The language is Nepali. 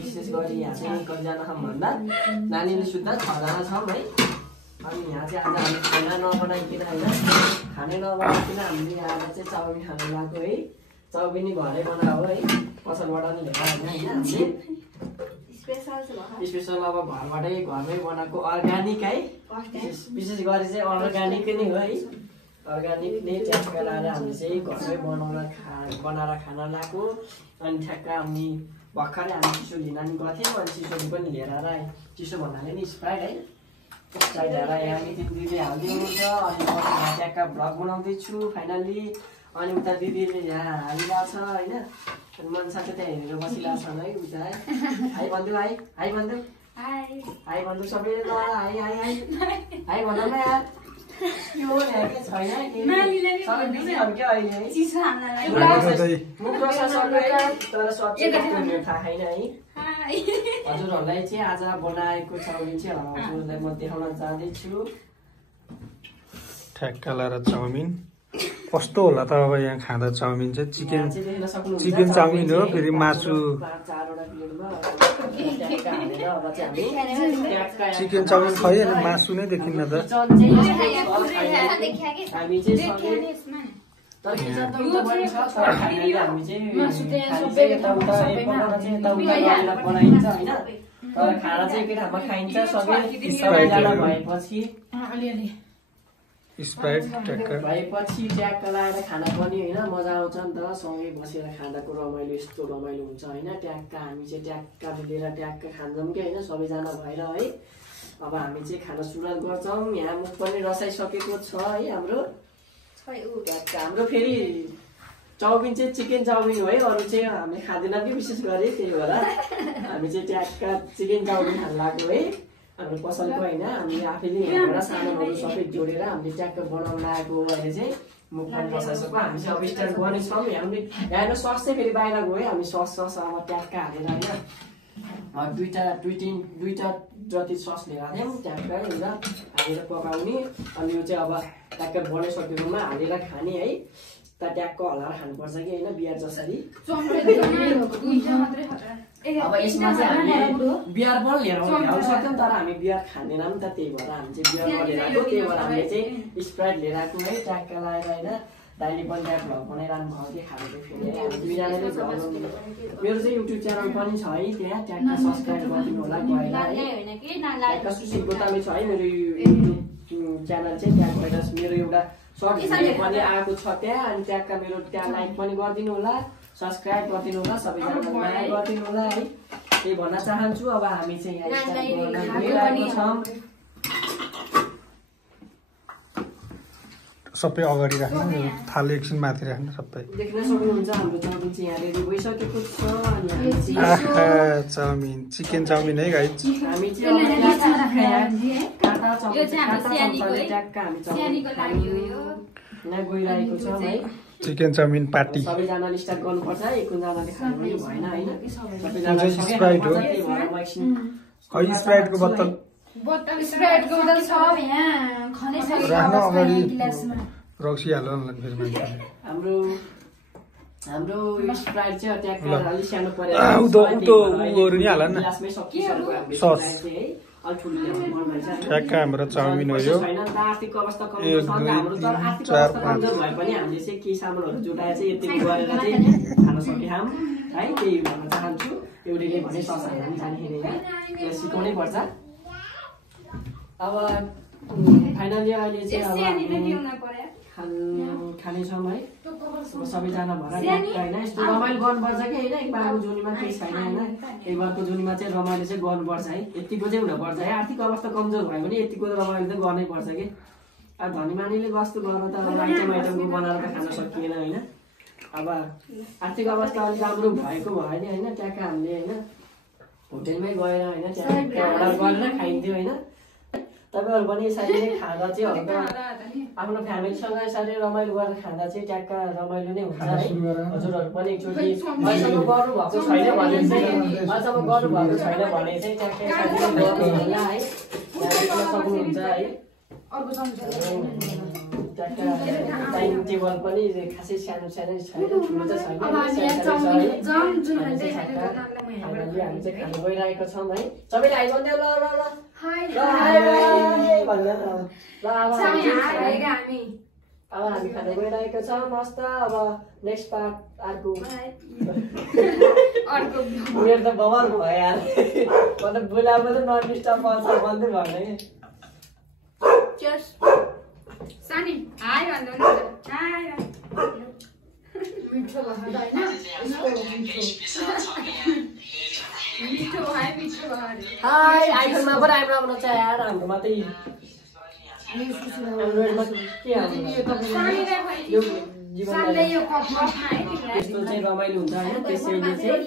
विशेष गरी यहाँ चाहिँ कतिजना छौँ भन्दा नानीले सुत्दा 6 जना छौँ है। अनि यहाँ चाहिँ आज हामी खाना नबनाइकन होइन खाने नबनाइकन हामीले आएर चाहिँ चाउमिन खानु लाग्यो है। चाउमिन घरै बनाऊ है पसलबाट नि लिएर होइन हामीले स्पेसल अब घरमै बनाएको अर्ग्यानिक है। विशेष गरी चाहिँ अर्ग्यानिक नै हो है। अर्ग्यानिक नै ट्याक्क लाएर हामीले चाहिँ घरमै बनाएर खान लाग्यो। अनि ठ्याक्क हामी भर्खरै हामी चिसो लिन नि गर्थ्यौँ अनि चिसो पनि लिएर आएर चिसो भन्नाले नि स्प्राइट है स्प्राइट ल्याएर यहाँ दिदीले हालिदिनुहुन्छ। अनि म ट्याक्क भ्लग बनाउँदैछु फाइनल्ली। अनि उता दिदीले यहाँ हालिरहेको छ होइन अनि मान्छेको त्यहाँ हेरेर बसिरहेको छ है उता है। हाई भन्दै हाई भन्दै हाई भन्दै सबैले ल हाई हाई हाई हाई भन्दा न यार यो ल्याएकै छैन सबै बिजी हो क्या अहिले तर सबै थाहा छैन है। हजुरहरूलाई चाहिँ आज बनाएको चाउमिन चाहिँ हजुरलाई म देखाउन जाँदैछु। ठ्याक्क लाएर चाउमिन कस्तो होला त अब यहाँ खाँदा चाउमिन चाहिँ चिकन चाउमिन हो फेरि मासु चिकन चाउमिन खै अनि मासु नै देखिन्न त। तर खाना चाहिँ के ठाउँमा खाइन्छ सबैजना भएपछि स्प्राइट भएपछि ट्याक्क लाएर खाना पनि होइन मजा आउँछ नि त। सँगै बसेर खाँदाको रमाइलो यस्तो रमाइलो हुन्छ होइन। ट्याक्क हामी चाहिँ ट्याक्क मिलेर ट्याक्क खान्छौँ कि होइन सबैजना भएर है। अब हामी चाहिँ खाना सुरुवात गर्छौँ। यहाँ मुख पनि रसाइसकेको छ है हाम्रो ट्याक्क। हाम्रो फेरि चाउमिन चाहिँ चिकन चाउमिन हो है अरू चाहिँ हामीले खाँदैनौँ कि विशेष गरी त्यही भएर हामी चाहिँ ट्याक्क चिकन चाउमिन खानु लाग्यो है। हाम्रो पसलको होइन हामीले आफैले यहाँबाट सामानहरू सबै जोडेर हामीले ट्याक्क बनाउन लागेको अहिले चाहिँ मुख पनि बसाइसक्यो। हामी चाहिँ अब स्टार्ट गर्नेछौँ। हामीले यहाँ सस चाहिँ फेरि बाहिर गयो हामी सस अब ट्याक्क हालेर होइन दुईवटा जति सस लिएर थियौँ ट्याक्क होइन हालेर पकाउने। अनि यो चाहिँ अब ट्याक्क बनाइसकेकोमा हालेर खाने है। ट्याक्क हल्लाएर खानुपर्छ कि होइन बिहार जसरी। अब यसमा चाहिँ हामीले बिहार पनि लिएर आउनु सक्छौँ तर हामी बिहार खाँदैनौँ नि त त्यही भएर हामी चाहिँ बिहार लिएर आएको। त्यही भएर हामीले चाहिँ स्प्राइट लिएर आएको है ट्याक्क लाएर होइन। दाइले पनि त्यहाँ भ्लग बनाइरहनु भयो कि खाएको फेरि है। हामी दुईजनाले मेरो चाहिँ युट्युब च्यानल पनि छ है त्यहाँ ट्याक्क सब्सक्राइब गरिदिनु होला गएर है। ट्याक्क सुशील गोताले छ है मेरो युट्युब च्यानल चाहिँ त्यहाँ गएर मेरो एउटा सर्ट भिडियो पनि आएको छ त्यहाँ। अनि ट्याक्क मेरो त्यहाँ लाइक पनि गरिदिनु होला सब्सक्राइब गरिदिनु होला सबैजना माया गरिदिनु होला है। त्यही भन्न चाहन्छु। अब हामी चाहिँ यहाँ छौँ सबै अगाडि राख्नु थाले एकछिन माथि राख्नु सबै देख्न सक्नुहुन्छ। हाम्रो चाउमिन चाहिँ यहाँ रेडी भइसकेको छ। अनि चाउमिन चिकन चाउमिन है गाइस। हामी चाहिँ गइरहेको छ है चिकन चाउमिन पार्टी। सबैजनाले स्टार्ट गर्नुपर्छ है एकजनाले खानु पनि भएन होइन। स्प्राइट हो खै स्प्राइटको बोतल राख्नु अगाडि रक्सिहाल्नु नि फेरि मान्छेले। हाम्रो स्प्राइट चाहिँ ट्याक्क अलि सानो परेर सस ठ्याक्क हाम्रो चाउमिन हो यो। आर्थिक अवस्था कमजोर छ हाम्रो तर आर्थिक अवस्था कमजोर भए पनि हामीले चाहिँ केही सामानहरू जुटाएर चाहिँ यति गरेर चाहिँ खान सकेछौँ है। त्यही भन्न चाहन्छु। एउटैले भने सस हाल्न पनि जान्दैन यो सिकाउनै पर्छ। अब फाइनली अहिले चाहिँ अब खानेछौँ है सबैजना भएर होइन। यस्तो रमाइलो गर्नुपर्छ कि होइन। एक बारको जोनीमा केही छैन होइन। एक बारको जोनीमा चाहिँ रमाइलो चाहिँ गर्नुपर्छ है। यतिको चाहिँ हुनुपर्छ है। आर्थिक अवस्था कमजोर भयो भने यतिको रमाइलो चाहिँ गर्नै पर्छ कि। अब धनी मानिले कस्तो गर्नु त आइटमको बनाएर त खान सकिएन होइन। अब आर्थिक अवस्था अलिक राम्रो भएको भयो नि होइन ट्याक्क हामीले होइन होटेलमै गएर होइन ट्याक्क अर्डर गरेर खाइन्थ्यो होइन। तपाईँहरू पनि यसरी नै खाँदा चाहिँ हल्का आफ्नो फ्यामिलीसँग यसरी रमाइलो गरेर खाँदा चाहिँ ट्याक्क रमाइलो नै हुन्छ है। हजुरहरू पनि एकचोटि अहिलेसम्म गर्नुभएको छैन भने चाहिँ ट्याक्क यसरी गर्नु होला है। सक्नुहुन्छ है। डाइनिङ टेबल पनि खासै सानो सानो छैन, ठुलो चाहिँ छैन। हामी चाहिँ खानु गइरहेको छौँ है। सबैले हाई भनिदेऊ ल ल ल अब हामी खानु गइरहेको छौँ मस्त। अब नेक्स्ट पार्ट अर्को मेरो त बवाल भयो यार, मतलब बुला पनि नन डिस्टर्ब पर्छ भन्दै भन्ने सानी हाय भन्नु न हाय मिठो भयो हैन यसको मिठो हाय मिठो भयो हाय आइफोनमा पनि राम्रो राम्रो छ यार, हाम्रोमा त एन्ड्रोइडमा के सानीले यो कपमा है त्यस्तो चाहिँ रमाइलो हुन्छ हैन। त्यसैले चाहिँ